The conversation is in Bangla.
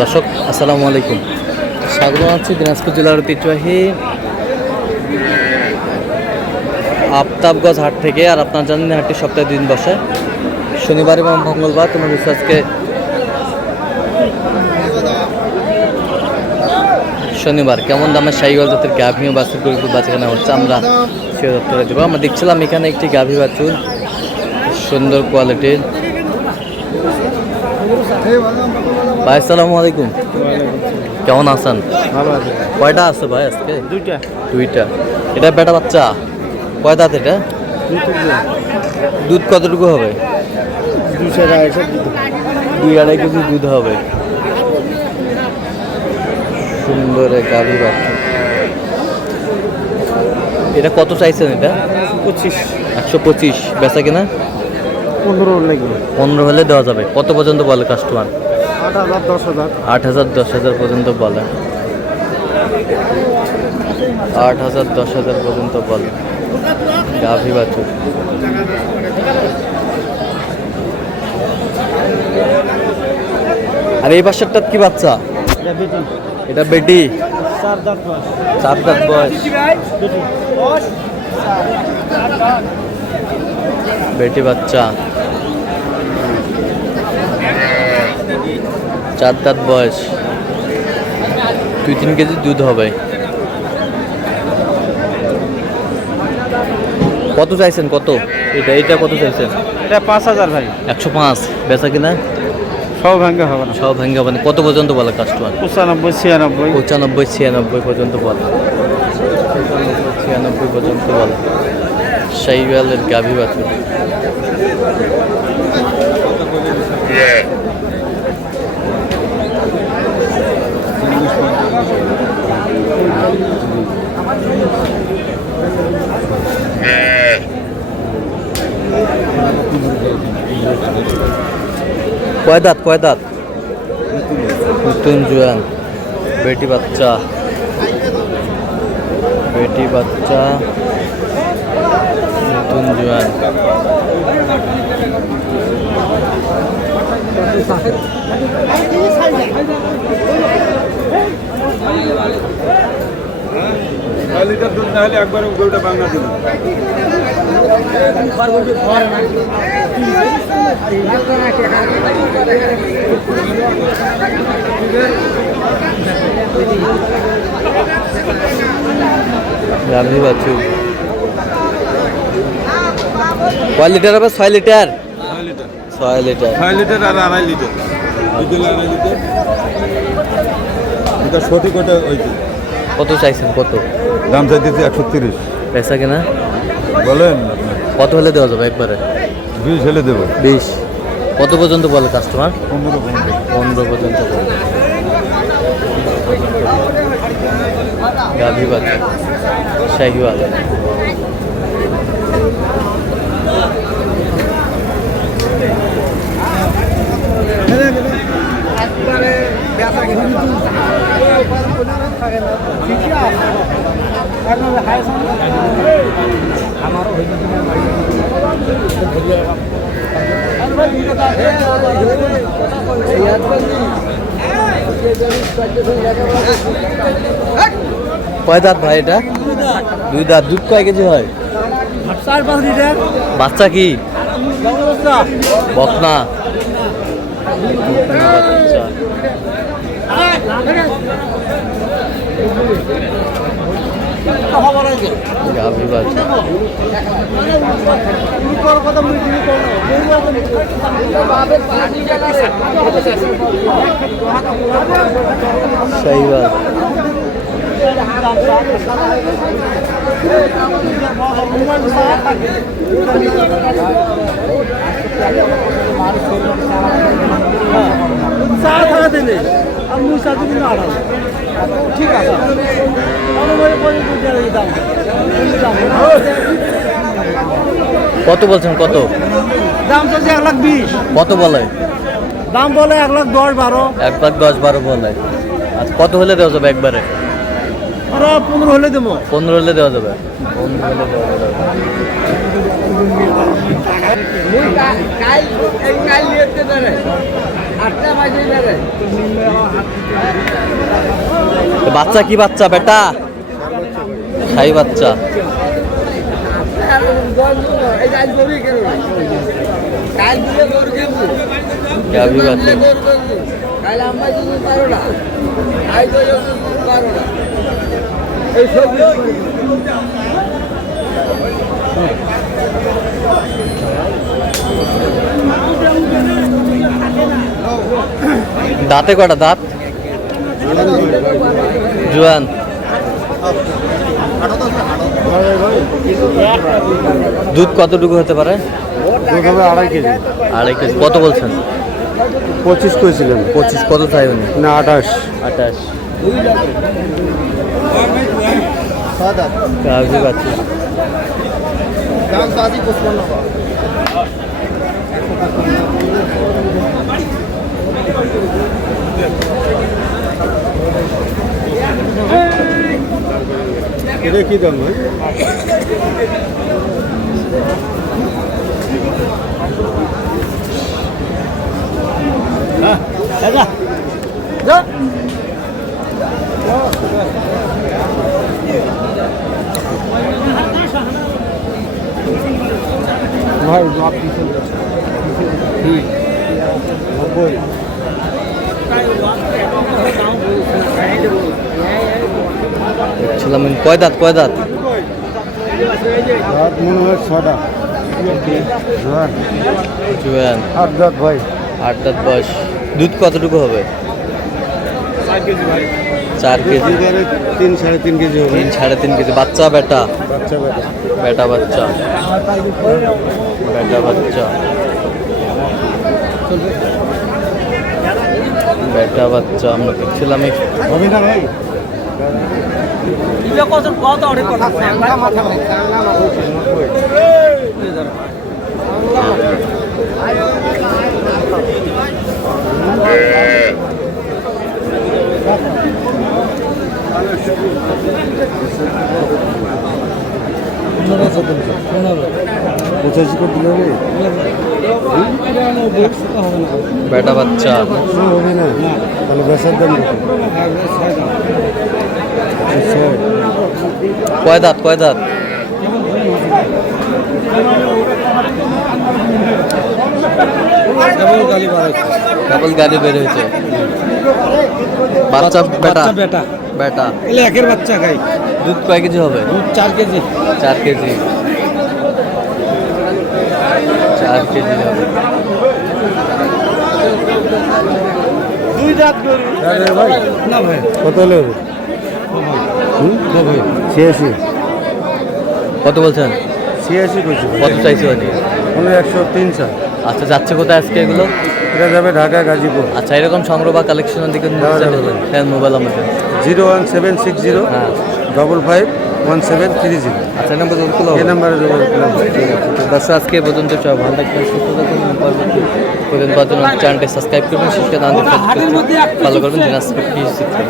দর্শক আসসালামু আলাইকুম, স্বাগত জানাচ্ছি দিনাজপুর জেলার ঐতিহ্যবাহী আফতাবগঞ্জ হাট থেকে। আর আপনার জানেন হাটটি সপ্তাহে 2 দিন বসে, শনিবার এবং মঙ্গলবার। তোমার আজকে শনিবার। কেমন দামের শাহিওয়াল জাতের গাভী ও বাছুর গরু বাচ্চাখানা হচ্ছে আমরা সে দপ্তরে দেবো। আমরা দেখছিলাম এখানে একটি গাভী বাছুর, সুন্দর কোয়ালিটির। ভাই আসসালামু আলাইকুম, কেমন আছেন? ভালো আছে। কয়টা আছে ভাই আজকে? দুইটা। এটা বেটা বাচ্চা, কয় দাঁত এটা? দুধ কতটুকু হবে? 2-2.5 কেজি দুধ হবে। সুন্দর গাভী বাচ্চা। এটা কত চাইছেন? এটা 125। বেচা কিনা 15 হলে দেওয়া যাবে। কত পর্যন্ত বলে কাস্টমার? 8,000-10,000 পর্যন্ত বলে। 8,000-10,000 পর্যন্ত বলে গাভী বাছুর। আর এই পাশেরটা কি বাচ্চা? এটা বেটি। 4 দাঁত বয়স। বেটি বাচ্চা, 4 দাঁত বয়স, 2-3 কেজি দুধ হবে। কত চাইছেন? কত এটা কত চাইছেন? এটা 5,000 ভাই। 105। বেচা কিনা সব ভাঙ্গা হবে না। সব ভেঙে হবে না। কত পর্যন্ত বলে কাস্টমার? 95-96 পর্যন্ত বলে। 96 পর্যন্ত বলে। শাহিওয়ালের গাভী বাছুর। কয় দাঁত? নতুন জোয়ান। বেটি বাচ্চা নতুন জোয়ান। লিটার দুধ না হলে একবার গরুটা বাংলা দিল। গাভী বাছুর। কয় লিটার হবে? 6 লিটার। 6 লিটার আর 2.5 লিটার। এটা সঠিক ওটা ওই কত চাইছেন? কত দাম চাইতেছি? 130। পেশা কিনা বলেন কত হলে দেওয়া যাবে? একবারে 20 হলে দেবো। 20। কত পর্যন্ত বলে কাস্টমার? 15 পর্যন্ত বলে। গাভী বাচ্চা শাহিওয়াল। কয় দাঁত ভাই এটা? 2 দাঁত। দুধ কয় কেজি হয়? 4-5 লিটার। বাচ্চা কি বকনা? গাভী বাচ্চা। শাহিওয়াল। ঠিক আছে। কত বলছেন? কত দাম চলছে? 1,20,000। কত বলে? দাম বলে 1,10,000-12। 1,10,000-12 বলে। আচ্ছা, কত হলে দেওয়া যাবে একবারে? 15 হলে দেবো। 15 হলে দেওয়া যাবে। 15 হলে দেওয়া যাবে। বাচ্চা কি বাচ্চা বেটা? শাহী বাচ্চা। গাভী বাচ্চা। দাঁতে কটা দাঁত? জোয়ান। দুধ কতটুকু হতে পারে? দুধ হবে 2.5 কেজি। 2.5 কেজি। কত বলছেন? 25 কইছিলেন। 25। কত চাই উনি? না 28। 28। গাভী বাচ্চা। দাম তো আজই 55। এটা কি দাম ভাই? হ্যাঁ দাদা যা ভাই বাপ কি চলছে? ঠিক 90। দেখছিলাম কয় দাঁত কয় দাঁত? রাত মনে হয় 6টা। জোয়ান। জোয়ান। 8 দাঁত ভাই। 8 দাঁত বয়স। দুধ কতটুকু হবে? 4 কেজি ভাই। 4 কেজি। 3 3.5 কেজি হবে। 3 3.5 কেজি। বাচ্চা বেটা? বাচ্চা বেটা। বেটা বাচ্চা। বেটা বাচ্চা। বেটা বাচ্চা আমরা দেখছিলাম। হবে না ভাই? বেটা বাচ্চা। হবে না তাহলে বেচার দাম কয় দাঁত কয় দাঁত? কেবল গাড়ি বের হয়েছে। বাচ্চা বেটা? বেটা বেটা। এলে একের বাচ্চা খাই। দুধ কয় কেজি হবে? 4 কেজি। 4 কেজি। 4 কেজি হবে। 2 দাঁত গরু। ভাই না ভাই কত হলে হবে? ভাই 86। কত বলছেন? 86 কইছি। কত চাইছে উনি? 103 চা। আচ্ছা, যাচ্ছে কোথায় আজকে এগুলো? এটা যাবে ঢাকা গাজীপুর। আচ্ছা, এরকম সংগ্রহ বা কালেকশনের দিকে হ্যাঁ, মোবাইল আমাদের 01760 হ্যাঁ 55 1730। আচ্ছা, এই নাম্বার যোগাযোগ করলে এই হবে? নাম্বারে যোগাযোগ করলাম। ঠিক আছে। তো দর্শক আজকে এই পর্যন্ত সবাই ভালো থাকবেন, সুস্থ থাকবেন। পরবর্তী পর্যন্ত চ্যানেলটি সাবস্ক্রাইব করবেন, শিক্ষা দান ফলো করবেন, দিনাজপুর কৃষি শিক্ষা।